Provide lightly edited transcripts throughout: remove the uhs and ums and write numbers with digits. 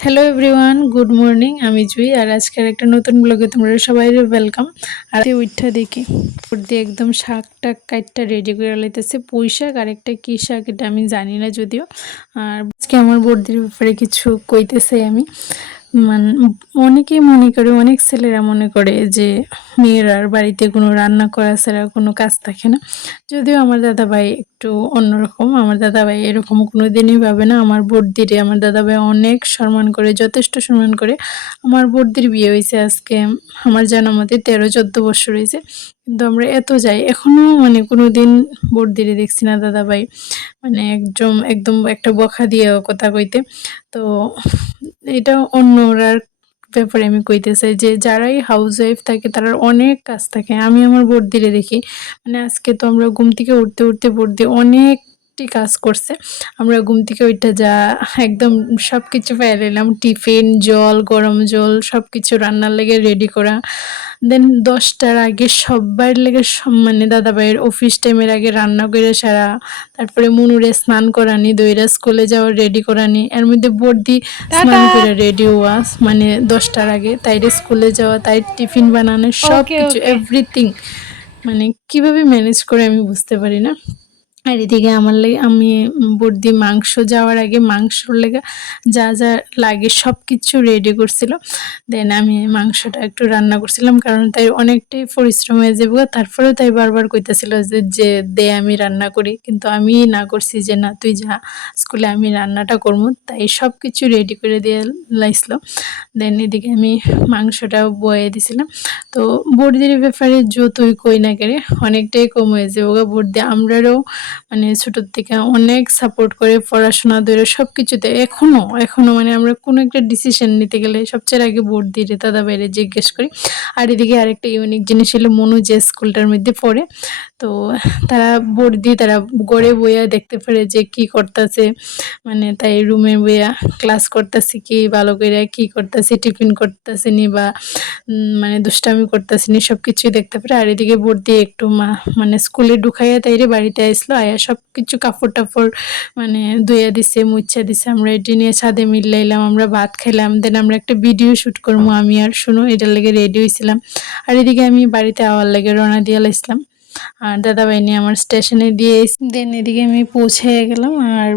Hello everyone, good morning. আমি জুই আর আজকের একটা নতুন ব্লগে তোমরা সবাই ওয়েলকাম। আর উইঠা দেখি উপর দিয়ে একদম শাক টাক কাটটা রেডি করে লাইতেছে। পুঁই শাক আর একটা কী শাক এটা আমি জানি না যদিও। আর আজকে আমার বর্দির ব্যাপারে কিছু কইতেছে আমি মানে অনেকেই মনে করে, অনেক ছেলেরা মনে করে যে মেয়েরা বাড়িতে কোনো রান্না করা ছাড়া কোনো কাজ থাকে না। যদিও আমার দাদাভাই একটু অন্যরকম। আমার দাদাভাই এরকম কোনো দিনই ভাবে না। আমার বড়দিরে আমার দাদাভাই অনেক সম্মান করে, যথেষ্ট সম্মান করে। আমার বড়দির বিয়ে হয়েছে আজকে আমার জানা মতে 13-14 বছর হয়েছে, কিন্তু আমরা এত যাই এখনো মানে কোনো দিন বড়দিরে দেখছি না দাদাভাই মানে একদম একদম একটা বকা দিয়ে কথা কইতে। তো এটা অন্যরার ব্যাপারে আমি কইতে চাই যে যারাই হাউস ওয়াইফ থাকে তারার অনেক কাজ থাকে। আমি আমার বড়দিরে দেখি মানে আজকে তো আমরা ঘুম থেকে উঠতে উঠতে বড়দি অনেকটি কাজ করছে। আমরা ঘুম থেকে উইঠা যা একদম সবকিছু ফেলাইলাম, টিফিন, জল, গরম জল সবকিছু রান্নার লেগে রেডি করা। দেন 10টার আগে সব্বার লেগে মানে দাদাভাইয়ের অফিস টাইমের আগে রান্না কইরা সারা। তারপরে মুনুরে স্নান করানি, দইরা স্কুলে যাওয়ার রেডি করানি। এর মধ্যে বড়দি স্নান কইরা রেডি হওয়া মানে 10টার আগে। তাইরে স্কুলে যাওয়া, তাই টিফিন বানানো ওকে সবকিছু ওকে এভরিথিং মানে কিভাবে ম্যানেজ করে আমি বুঝতে পারি না। আর এদিকে আমার লাগে আমি বড়দি মাংস যাওয়ার আগে মাংসর লেগে যা যা লাগে সব কিছু রেডি করছিল। দেন আমি মাংসটা একটু রান্না করছিলাম কারণ তাই অনেকটাই পরিশ্রম হয়ে যাবো। তারপরেও তাই বারবার কইতেছিল যে দে আমি রান্না করি, কিন্তু আমি না করছি যে না তুই যা স্কুলে, আমি রান্নাটা করবো। তাই সব কিছু রেডি করে দিয়ে লাইছিল। দেন এদিকে আমি মাংসটাও বয়ে দিছিলাম। তো বড়দির ব্যাপারে যতই কই না কেরে অনেকটাই কম হয়েছে ওগা। বড়দি আমরারও মানে ছোটোর থেকে অনেক সাপোর্ট করে, পড়াশোনা ধরে সব কিছুতে এখনো মানে আমরা কোনো একটা ডিসিশন নিতে গেলে সবচেয়ে আগে বড়দিরে দাদাভাইরে জিজ্ঞেস করি। আর এদিকে আরেকটা ইউনিক জিনিস হলো মনু যে স্কুলটার মধ্যে পড়ে, তো তারা বড়দি তারা গড়ে বইয়া দেখতে পারে যে কি করতেছে, মানে তাই রুমে বইয়া ক্লাস করতেছে কি ভালো করে, কি করতেছে টিফিন করতেছে নি বা মানে দুষ্টামি করতেছে নি সব কিছুই দেখতে পারে। আর এদিকে বড়দি একটু মানে স্কুলে ঢুকাইয়া তাইরে বাড়িতে আসলো, আয়া সব কিছু কাপড় টাপড় মানে ধুইয়া দিছে, মুছা দিছে। আমরা এটি নিয়ে ছাদে মিলাইলাম, আমরা ভাত খাইলাম। দেন আমরা একটা ভিডিও শুট করবো আমি আর শুনো, এটার লেগে রেডি হয়েছিলাম। আর এদিকে আমি বাড়িতে আওয়ার লেগে রওনা দিয়ে লাইছিলাম। আর দাদাভাই নিয়ে আমার স্টেশনে দিয়ে দেন এদিকে আমি পৌঁছে গেলাম। আর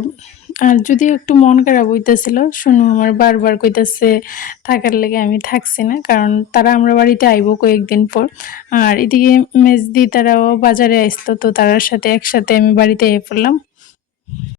আর যদিও একটু মন খারাপ হইতেছিল, শুনো আমার বারবার কইতাছে থাকার লেগে, আমি থাকছি না কারণ তারা আমরা বাড়িতে আইবো কয়েকদিন পর। আর এদিকে মেজদি তারাও বাজারে আসতো, তো তার সাথে একসাথে আমি বাড়িতে এসে পড়লাম।